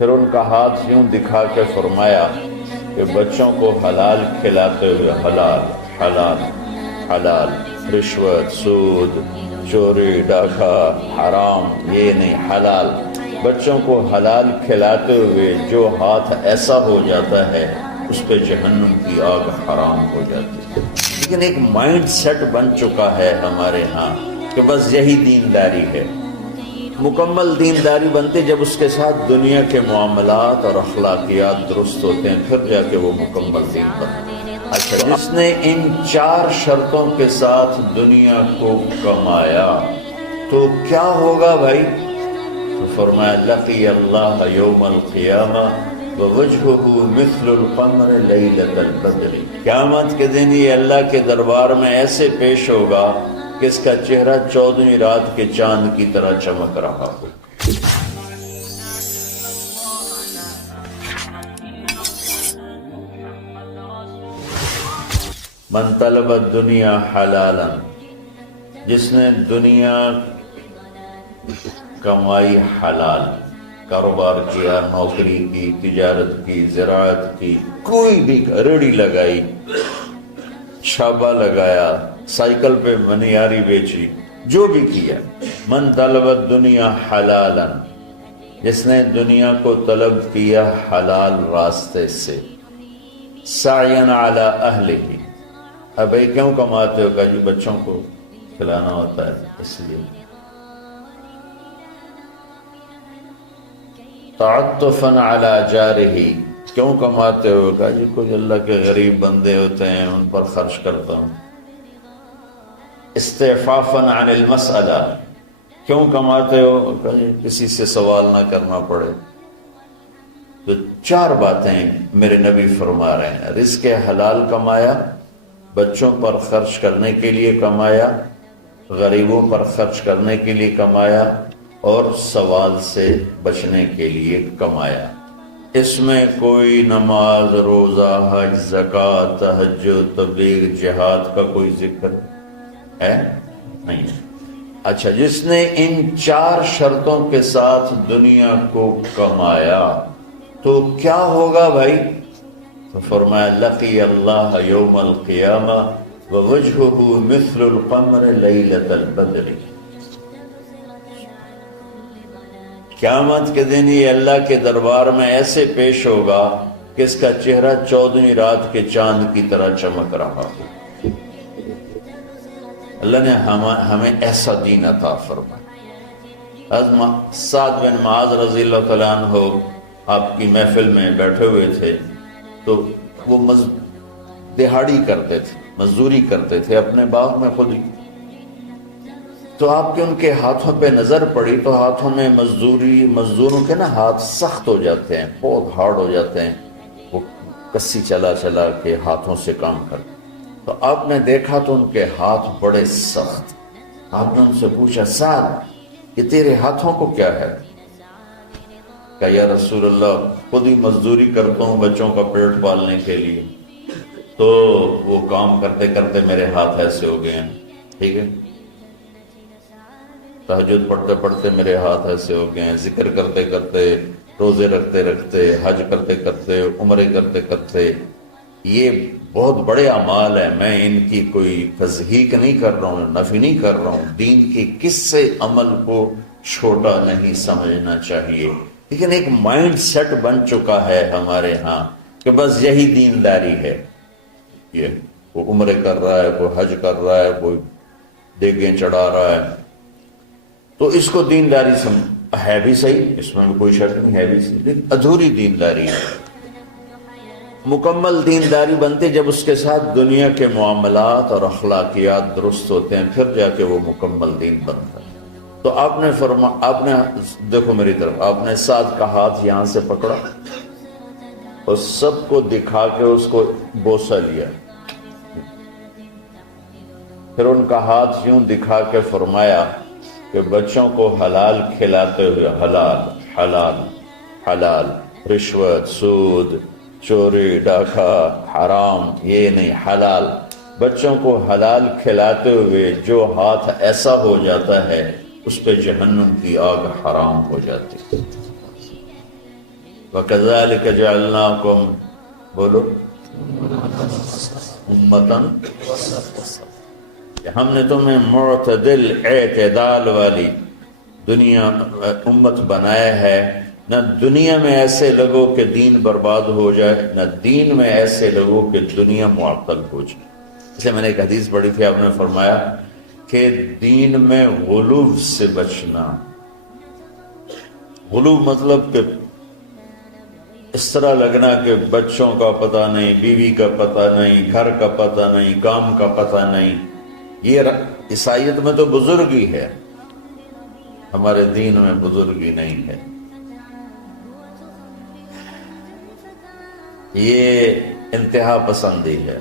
پھر ان کا ہاتھ یوں دکھا کے فرمایا کہ بچوں کو حلال کھلاتے ہوئے حلال حلال حلال، رشوت، سود، چوری، ڈاکہ، حرام یہ نہیں، حلال، بچوں کو حلال کھلاتے ہوئے جو ہاتھ ایسا ہو جاتا ہے اس پہ جہنم کی آگ حرام ہو جاتی ہے۔ لیکن ایک مائنڈ سیٹ بن چکا ہے ہمارے ہاں کہ بس یہی دینداری ہے۔ مکمل دینداری بنتی جب اس کے ساتھ دنیا کے معاملات اور اخلاقیات درست ہوتے ہیں، پھر جا کے وہ مکمل دین بنتا ہے۔ اچھا، جس نے ان 4 شرطوں کے ساتھ دنیا کو کمایا تو کیا ہوگا بھائی؟ تو فرمایا لقی اللہ یوم القیامہ ووجہہ مثل القمر لیلۃ البدر، قیامت کے دن یہ اللہ کے دربار میں ایسے پیش ہوگا کہ اس کا چہرہ 14ویں رات کے چاند کی طرح چمک رہا ہو۔ من طلب الدنیا حلالا، جس نے دنیا کمائی حلال، کاروبار کیا، نوکری کی، تجارت کی، زراعت کی، کوئی بھی ریڑھی لگائی، چھابا لگایا، سائیکل پہ منیاری بیچی، جو بھی کیا، من طلب الدنیا حلالا، جس نے دنیا کو طلب کیا حلال راستے سے، سعین علی اہلہ، اب بھائی کیوں کماتے ہو؟ کہا جی بچوں کو کھلانا ہوتا ہے اس لیے۔ تعطفا علی جارہ، کیوں کماتے ہو؟ کہا جی کوئی اللہ کے غریب بندے ہوتے ہیں ان پر خرچ کرتا ہوں۔ استعفافا عن المسئلہ، کیوں کماتے ہو؟ کہا جی کسی سے سوال نہ کرنا پڑے۔ تو 4 باتیں میرے نبی فرما رہے ہیں، رزق حلال کمایا، بچوں پر خرچ کرنے کے لیے کمایا، غریبوں پر خرچ کرنے کے لیے کمایا، اور سوال سے بچنے کے لیے کمایا۔ اس میں کوئی نماز، روزہ، حج، زکوٰۃ، تہجد، تبلیغ، جہاد کا کوئی ذکر ہے نہیں۔ اچھا، جس نے ان 4 شرطوں کے ساتھ دنیا کو کمایا تو کیا ہوگا بھائی؟ تو فرمایا لقی اللہ یوم القیامہ ووجہہ مثل القمر لیلۃ البدر، قیامت کے دن یہ اللہ کے دربار میں ایسے پیش ہوگا کہ اس کا چہرہ 14ویں رات کے چاند کی طرح چمک رہا ہو۔ اللہ نے ہمیں ایسا دین عطا فرمایا۔ حضرت سعد بن معاذ رضی اللہ تعالیٰ عنہ آپ کی محفل میں بیٹھے ہوئے تھے تو وہ دہاڑی کرتے تھے، مزدوری کرتے تھے اپنے باغ میں خود ہی۔ تو آپ کے ان کے ہاتھوں پہ نظر پڑی تو ہاتھوں میں مزدوروں کے نا ہاتھ سخت ہو جاتے ہیں، بہت ہارڈ ہو جاتے ہیں، وہ کسی چلا چلا کے ہاتھوں سے کام کرتے۔ تو آپ نے دیکھا تو ان کے ہاتھ بڑے سخت۔ آپ نے ان سے پوچھا سعد یہ تیرے ہاتھوں کو کیا ہے؟ کہا یا رسول اللہ خود ہی مزدوری کرتا ہوں بچوں کا پیٹ پالنے کے لیے، تو وہ کام کرتے کرتے میرے ہاتھ ایسے ہو گئے ہیں، ٹھیک ہے، تہجد پڑھتے پڑھتے میرے ہاتھ ایسے ہو گئے ہیں، ذکر کرتے کرتے، روزے رکھتے رکھتے، حج کرتے کرتے، عمرے کرتے کرتے، یہ بہت بڑے اعمال ہیں، میں ان کی کوئی تضحیق نہیں کر رہا ہوں، نفی نہیں کر رہا ہوں، دین کے کسی عمل کو چھوٹا نہیں سمجھنا چاہیے، لیکن ایک مائنڈ سیٹ بن چکا ہے ہمارے ہاں کہ بس یہی دینداری ہے۔ یہ کوئی عمرے کر رہا ہے، کوئی حج کر رہا ہے، کوئی دیگیں چڑھا رہا ہے، تو اس کو دینداری ہے بھی صحیح، اس میں کوئی شک نہیں، ہے بھی صحیح، لیکن ادھوری دینداری ہے۔ مکمل دینداری بنتی جب اس کے ساتھ دنیا کے معاملات اور اخلاقیات درست ہوتے ہیں، پھر جا کے وہ مکمل دین بنتا ہے۔ تو آپ نے دیکھو میری طرف، آپ نے سعد کا ہاتھ یہاں سے پکڑا اور سب کو دکھا کے اس کو بوسہ لیا، پھر ان کا ہاتھ یوں دکھا کے فرمایا کہ بچوں کو حلال کھلاتے ہوئے حلال حلال حلال، رشوت، سود، چوری، ڈاکہ، حرام یہ نہیں، حلال، بچوں کو حلال کھلاتے ہوئے جو ہاتھ ایسا ہو جاتا ہے اس پہ جہنم کی آگ حرام ہو جاتی ہے۔ وَكَذَلِكَ جَعَلْنَاكُمْ، بولو، امتاً، کہ ہم نے تمہیں معتدل، اعتدال والی دنیا امت بنایا ہے، نہ دنیا میں ایسے لگو کہ دین برباد ہو جائے، نہ دین میں ایسے لگو کہ دنیا معطل ہو جائے۔ اس لیے میں نے ایک حدیث پڑھی تھی، آپ نے فرمایا کہ دین میں غلو سے بچنا۔ غلو مطلب کہ اس طرح لگنا کہ بچوں کا پتہ نہیں، بیوی کا پتہ نہیں، گھر کا پتہ نہیں، کام کا پتہ نہیں۔ یہ عیسائیت میں تو بزرگی ہے، ہمارے دین میں بزرگی نہیں ہے۔ یہ انتہا پسندی ہے۔